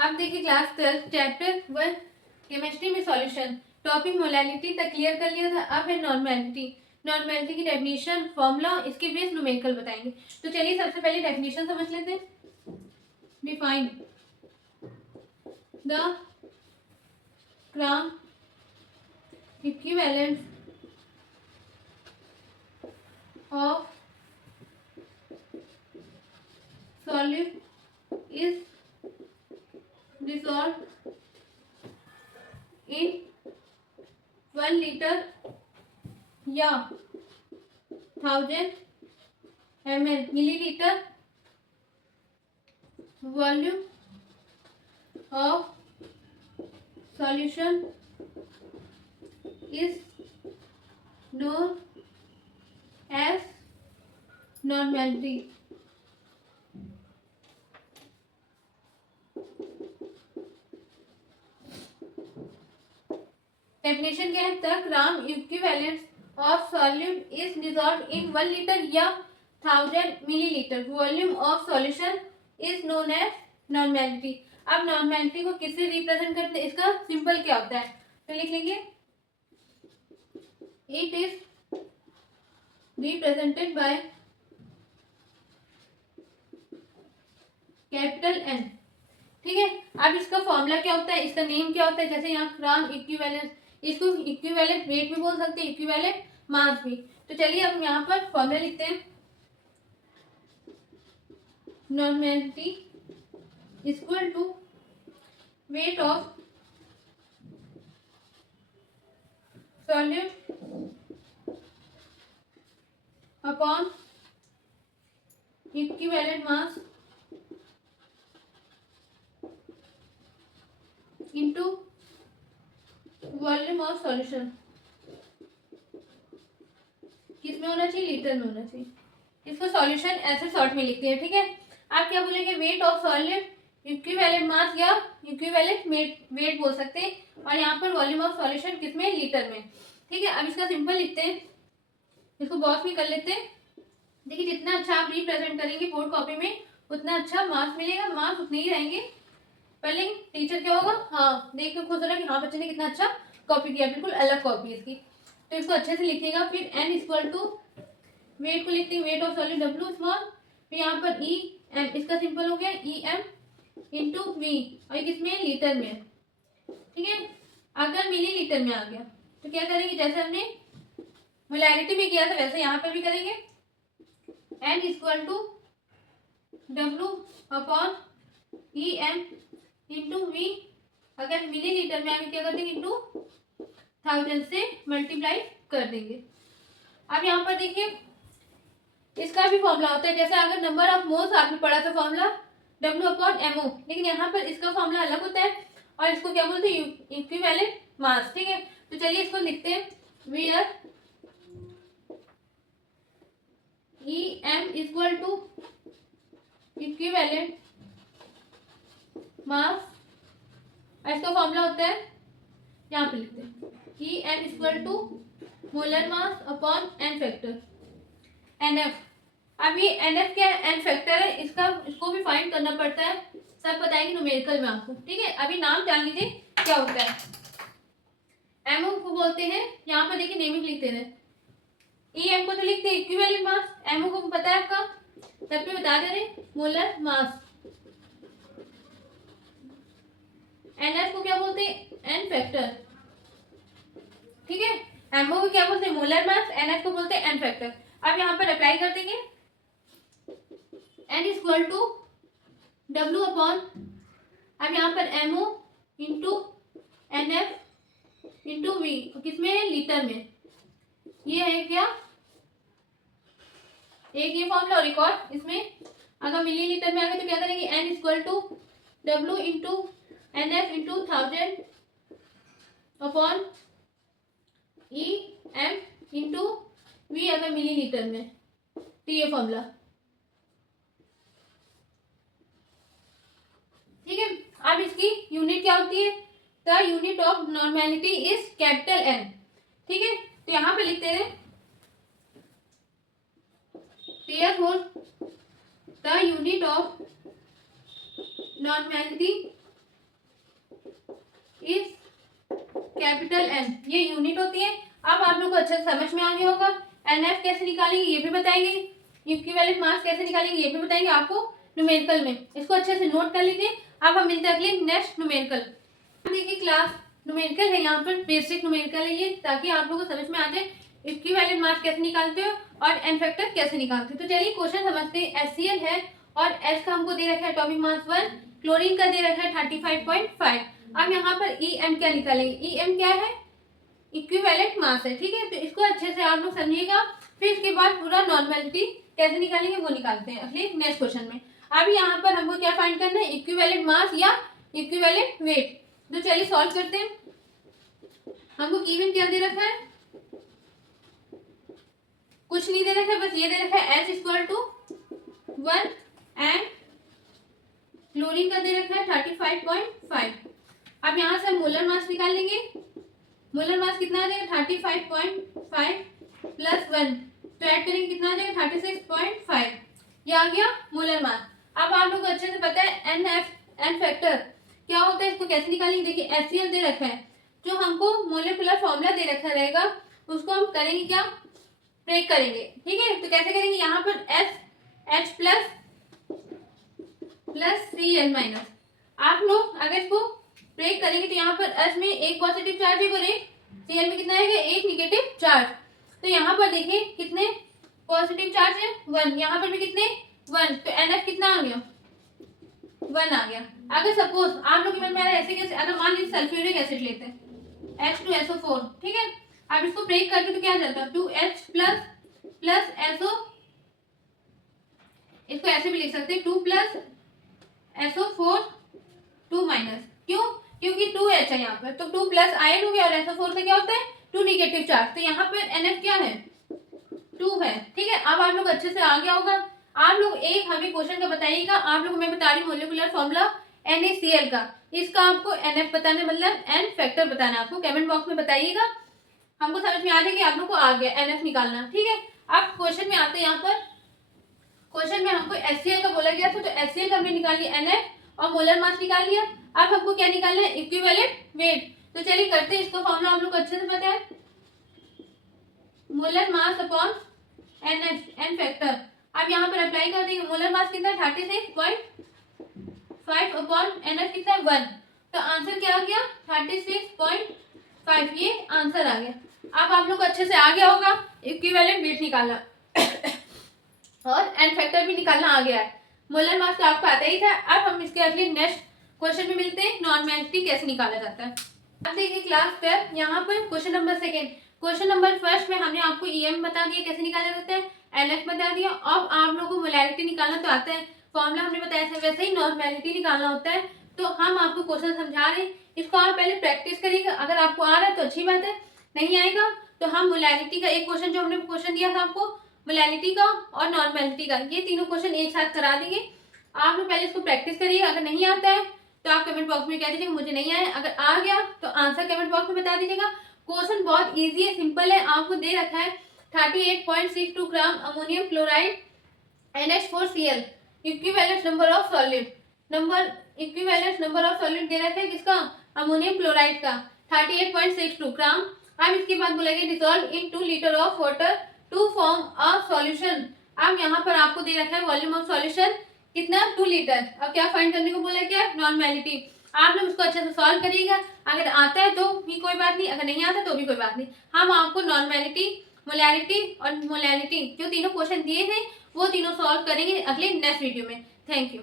अब देखिए class 12 chapter 1 chemistry में सॉल्यूशन, टॉपिक मोलैलिटी तक क्लियर कर लिया था। अब है नॉर्मेलिटी। नॉर्मेलिटी की डेफिनेशन, फॉर्मूला, इसके बेस न्यूमेरिकल बताएंगे। तो चलिए सबसे पहले डेफिनेशन समझ लेते हैं। Define the gram equivalent of solute is dissolved in 1 liter या 1000 ml milliliter volume of solution is known as normality. Definition क्या है? The gram equivalent of solute is dissolved in 1 litre या 1000 millilitre volume of solution is known as normality. अब normality को किससे represent करते हैं? इसका सिंपल क्या होता है? तो लिख लेंगे it is represented by capital N. ठीक है, अब इसका फॉर्मूला क्या होता है, इसका नेम क्या होता है? जैसे यहाँ ग्राम इक्विवेलेंट, इसको इक्विवेलेंट वेट भी बोल सकते हैं, इक्विवेलेंट मास भी। तो चलिए अब यहाँ पर फॉर्मूला लिखते हैं। Normality equal to weight of solute upon equivalent mass into volume of solution. किस में होना चाहिए? लीटर में होना चाहिए। इसको सॉल्यूशन ऐसे शॉर्ट में लिखते हैं। ठीक है, आप क्या बोलेंगे? Wait of solute equivalent mass या इक्विवेलेंट वेट बोल सकते हैं। और यहाँ पर वॉल्यूम ऑफ सॉल्यूशन किस में? लीटर में। ठीक है, अब इसका सिंपल लिखते हैं, इसको बॉक्स में कर लेते हैं। देखिए जितना अच्छा आप रिप्रेजेंट करेंगे बोर्ड कॉपी में उतना अच्छा मार्क्स मिलेगा, मार्क्स उतने ही रहेंगे। पहले टीचर क्या होगा, हाँ देख के खुश हो रहा है कि हाँ बच्चे ने कितना अच्छा कॉपी किया, बिल्कुल अलग कॉपी इसकी। तो इसको अच्छे से लिखिएगा। फिर n इक्वल टू वेट को लिखते हैं, wait of solute W small, फिर यहाँ पर E M, इसका सिंपल हो गया E M इंटू वी, और ये किसमें है? लीटर में है। ठीक है, अगर मिली लीटर में आ गया तो क्या करेंगे? जैसे हमने मोलैरिटी में किया था वैसे यहाँ पर भी करेंगे। n equal to W upon E M into V, अगर मिली लीटर में आगे क्या कर देंगे? इंटू 1000 से मल्टीप्लाई कर देंगे। अब यहाँ पर देखिए इसका भी फॉर्मूला होता है। जैसे अगर नंबर ऑफ मोल्स आपने पढ़ा था फॉर्मूला W अपॉन MO, लेकिन यहाँ पर इसका फॉर्मूला अलग होता है और इसको क्या बोलते हैं? Equivalent mass. ठीक है, तो चलिए इसको लिखते हैं। Where EM equal to equivalent mass, इसका फॉर्मूला होता है, यहाँ पे लिखते हैं EM equal to molar mass upon n factor NF। अब ये NF क्या है? n फैक्टर है, इसको भी फाइंड करना पड़ता है, सब बताएंगे न्यूमेरिकल में आपको। ठीक है, अभी नाम जान लीजिए क्या होता है। MO को बोलते हैं, यहाँ पर देखिए नेमिंग लिखते हैं। EM को तो लिखते हैं इक्विवेलेंट मास, MO को पता है आपका, तब भी बता दे रहे मोलर मास। NF को क्या बोलते हैं? n factor. ठीक है, MO को क्या बोलते हैं? मोलर मास, NF को बोलते हैं n फैक्टर। अब यहाँ पर अप्लाई कर देंगे। n equal to W upon, अब यहाँ पर MO into NF into V, किसमें है? लीटर में। ये है क्या? एक ये फॉर्मूला और एक और इसमें अगर मिली लीटर में आ गए तो क्या करेंगे? n equal to W into NF into 1000 upon EM into V अगर मिली लीटर में। तो ये फॉर्मूला। ठीक है, अब इसकी यूनिट क्या होती है? The unit of normality is capital N। ठीक है, तो यहाँ पे लिखते हैं therefore the unit of normality is capital N, ये यूनिट होती है। अब आप लोग को अच्छे से समझ में आ गया होगा। NF कैसे निकालेंगे ये भी बताएंगे, इक्विवेलेंट मास कैसे निकालेंगे ये भी बताएंगे आपको न्यूमेरिकल में। इसको अच्छे से नोट कर लीजिए। अब हम मिलते हैं अगले नेक्स्ट न्यूमेरिकल। देखिए क्लास न्यूमेरिकल है, यहाँ पर बेसिक न्यूमेरिकल है ये, ताकि आप लोगों को समझ में आ जाए इक्विवेलेंट मास कैसे निकालते हो और एन फैक्टर कैसे निकालते हो। तो चलिए क्वेश्चन समझते हैं। HCl है और H का हमको दे रखा है एटॉमिक मास 1, क्लोरीन का दे रखा है 35.5। अब यहाँ पर EM क्या निकालेंगे, EM क्या है, इक्विवेलेंट मास है, ठीक है। तो इसको अच्छे से आप लोग समझिएगा, फिर इसके बाद पूरा नॉर्मेलिटी कैसे निकालेंगे वो निकालते हैं अगले नेक्स्ट क्वेश्चन में। अभी यहाँ पर हमको क्या फाइंड करना है, इक्विवेलेंट मास या इक्विवेलेंट वेट। तो चलिए सॉल्व करते हैं। हमको गिवन क्या दे रखा है, कुछ नहीं दे रखा है, बस ये दे रखा है H equal to 1 and chlorine का दे रखा है 35.5। अब यहाँ से हम मोलर मास निकाल लेंगे। मोलर मास कितना आ जाएगा 35.5 प्लस 1, तो ऐड करेंगे कितना आ जाएगा 36.5, ये आ गया मोलर मास। अब आप लोग को अच्छे से पता है एन फैक्टर क्या होता है, इसको कैसे निकालेंगे। देखिए HCl दे रखा है, जो हमको मोलिकुलर फॉर्मूला दे रखा रहेगा उसको हम करेंगे क्या, ब्रेक करेंगे, ठीक है। तो कैसे करेंगे, यहाँ पर H प्लस Cl माइनस, आप लोग अगर इसको ब्रेक करेंगे तो यहाँ पर H में एक पॉजिटिव चार्ज है और एक Cl में कितना आएगा, एक निगेटिव चार्ज। तो यहाँ पर देखिए कितने पॉजिटिव चार्ज है 1, यहाँ पर भी कितने 1, तो NF कितना आ गया 1 आ गया। अगर सपोज आप लोग के मन में आ रहा है ऐसे कैसे, अगर मान लीजिए सल्फ्यूरिक एसिड लेते हैं H2SO4, ठीक है। अब इसको ब्रेक करते तो क्या जाता है 2H प्लस SO, इसको ऐसे भी लिख सकते हैं 2 प्लस SO4 2 माइनस, क्यों, क्योंकि 2H है यहाँ पर, तो 2 प्लस आयन हो गया और SO4 से क्या होता है 2 निगेटिव चार्ज, तो यहाँ पर NF क्या है 2 है, ठीक है। अब आप लोग अच्छे से आ गया होगा। आप लोग एक हमें क्वेश्चन का बताइएगा, आप लोग मैं बता रही हूँ मोलिकुलर फॉर्मूला NaCl का, इसका आपको NF बताना, मतलब एन फैक्टर बताना है आपको, कमेंट बॉक्स में बताइएगा, हमको समझ में आ जाएगी आप लोग को आ गया NF निकालना, ठीक है। अब क्वेश्चन में आते हैं, यहाँ पर क्वेश्चन में हमको HCl का बोला गया था, तो HCl का हमने निकाल लिया NF और मोलर मास निकाल लिया। अब हमको क्या निकालना है, इक्विवेलेंट वेट। तो चलिए करते हैं इसको, फॉर्मूला आप लोग को अच्छे से पता है, molar mass upon N factor. अब यहाँ पर अप्लाई कर देंगे, मोलर मास कितना है 36.5 अपॉन NF कितना है 1, तो आंसर क्या आ गया 36.5, ये आंसर आ गया। अब आप लोग को अच्छे से आ गया होगा इक्विवेलेंट वेट निकालना और एन फैक्टर भी निकालना आ गया है। मोलर मास तो आपको आता ही था। अब हम इसके अगले नेक्स्ट क्वेश्चन में मिलते हैं, नॉर्मेलिटी कैसे निकाला जाता है। अब देखिए क्लास 12, यहाँ पर क्वेश्चन नंबर 2, क्वेश्चन नंबर 1 में हमने आपको EM बता दिया कैसे निकाला जाता है, LF बता दिया। अब आप लोगों को मोलैरिटी निकालना तो आता है, फॉर्मूला हमने बताया था, वैसे ही नॉर्मेलिटी निकालना होता है। तो हम आपको क्वेश्चन समझा रहे हैं, इसको आप पहले प्रैक्टिस करिएगा, अगर आपको आ रहा है तो अच्छी बात है, नहीं आएगा तो हम मोलैरिटी का एक क्वेश्चन, जो हमने क्वेश्चन दिया था आपको मोलैरिटी का और नॉर्मेलिटी का, ये तीनों क्वेश्चन एक साथ करा देंगे। आप लोग पहले इसको प्रैक्टिस करिएगा, अगर नहीं आता है तो आप कमेंट बॉक्स में कह दीजिएगा मुझे नहीं आया, अगर आ गया तो आंसर कमेंट बॉक्स में बता दीजिएगा। क्वेश्चन बहुत इजी है, सिंपल है, आपको दे रखा है 38.62 gram ammonium chloride NH4Cl, equivalent number of solid, equivalent number of solid दे रखा है किसका, अमोनियम क्लोराइड का 38.62 ग्राम। अब इसके बाद बोलेंगे dissolve in 2 litre of water to form a solution. अब यहाँ पर आपको दे रखा है वॉल्यूम ऑफ सॉल्यूशन कितना 2 लीटर। अब क्या फाइंड करने को बोला, क्या नॉर्मेलिटी। आप लोग इसको अच्छे से सॉल्व करिएगा, अगर आता है तो भी कोई बात नहीं, अगर नहीं आता तो भी कोई बात नहीं। हम आपको नॉर्मेलिटी, मोलैरिटी और मोलैरिटी जो तीनों क्वेश्चन दिए थे वो तीनों सॉल्व करेंगे अगले नेक्स्ट वीडियो में। Thank you.